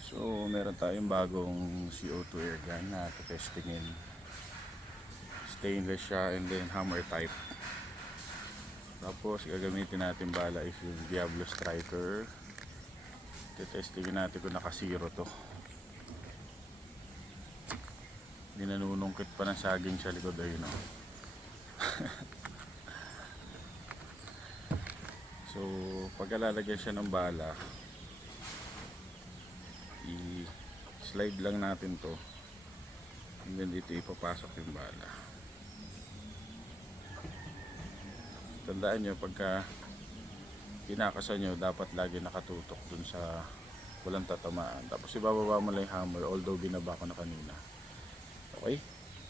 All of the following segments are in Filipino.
So meron tayong bagong CO2 air gun na testingin. Stainless siya and then hammer type. Tapos gagamitin natin bala is yung Diablo Striker. Testingin natin kung naka-zero to. Hindi nanunungkit pa ng saging sa likod, ayun o. So pagkalalagyan siya ng bala, i-slide lang natin to and then dito ipapasok yung bala. Tandaan nyo, pagka kinakasan nyo, dapat lagi nakatutok dun sa walang tatamaan. Tapos ibababa mo lang yung hammer, although binaba ko na kanina. Okay,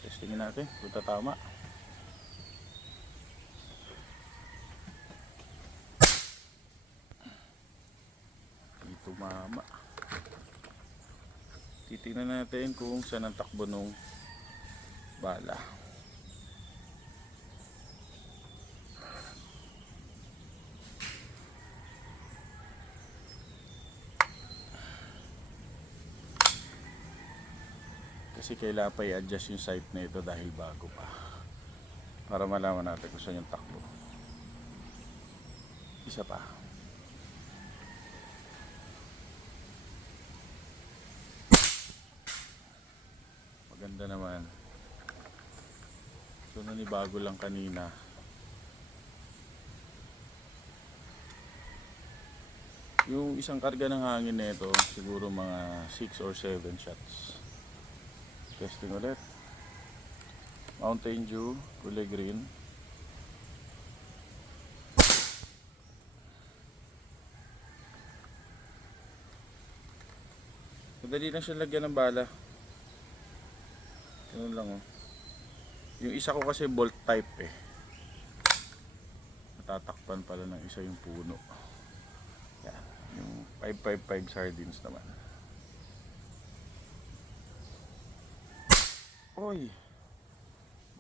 testingin natin kung tatama. Tumama. Titingnan natin kung saan ang takbo nung bala. Kasi kailangan pa i-adjust yung sight na ito dahil bago pa, para malaman natin kung saan yung takbo. Isa pa. Maganda naman. So nanibago lang kanina. Yung isang karga ng hangin nito siguro mga 6 or 7 shots. Testing ulit. Mountain Dew, kulay green. Madali lang siya lagyan ng bala. Ganun lang oh. Yung isa ko kasi bolt type eh. Natatakpan pala ng isa yung puno. Yan. Yung 555 sardines naman. Oy!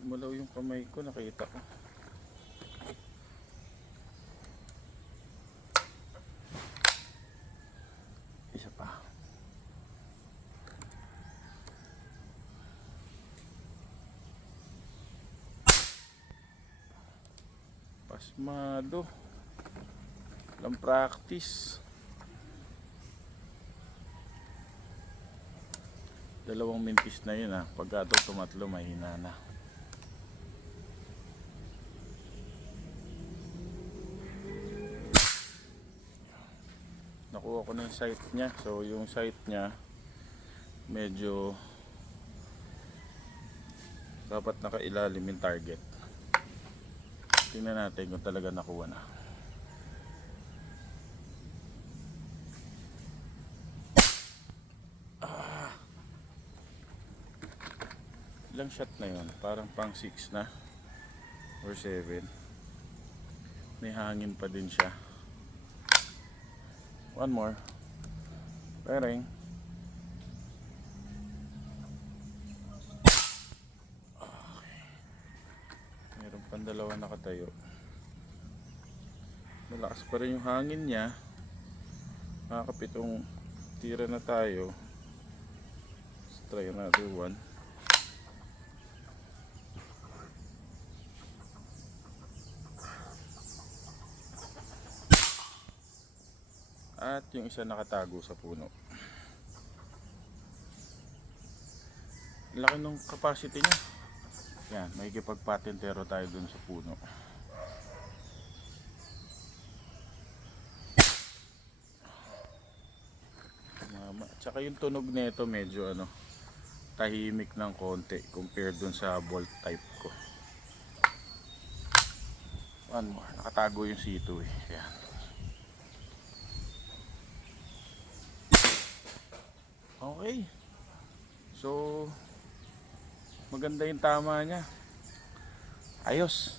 Gumalaw yung kamay ko, nakita ko. Isa pa. Pasmado. Walang practice. Dalawang mintis na yun pagka ito tumatlo mahina na. Nakuha ko na yung sight nya. So yung sight nya medyo dapat nakailalim yung target. Tingnan natin kung talaga nakuha na. Ilang shot na yun? Parang pang 6 na or 7. May hangin pa din siya. One more. Pairing. Okay. Meron pang dalawa nakatayo. Malakas pa rin yung hangin niya. Makakapitong tira na tayo. Let's try another one. At yung isa nakatago sa puno. Laki ng capacity niya. Yan, makikipagpatentero tayo dun sa puno. Tsaka yung tunog nito medyo tahimik ng konti compared dun sa bolt type ko. One more, nakatago yung C2 eh. Yan. Okay. So maganda yung tama niya. Ayos.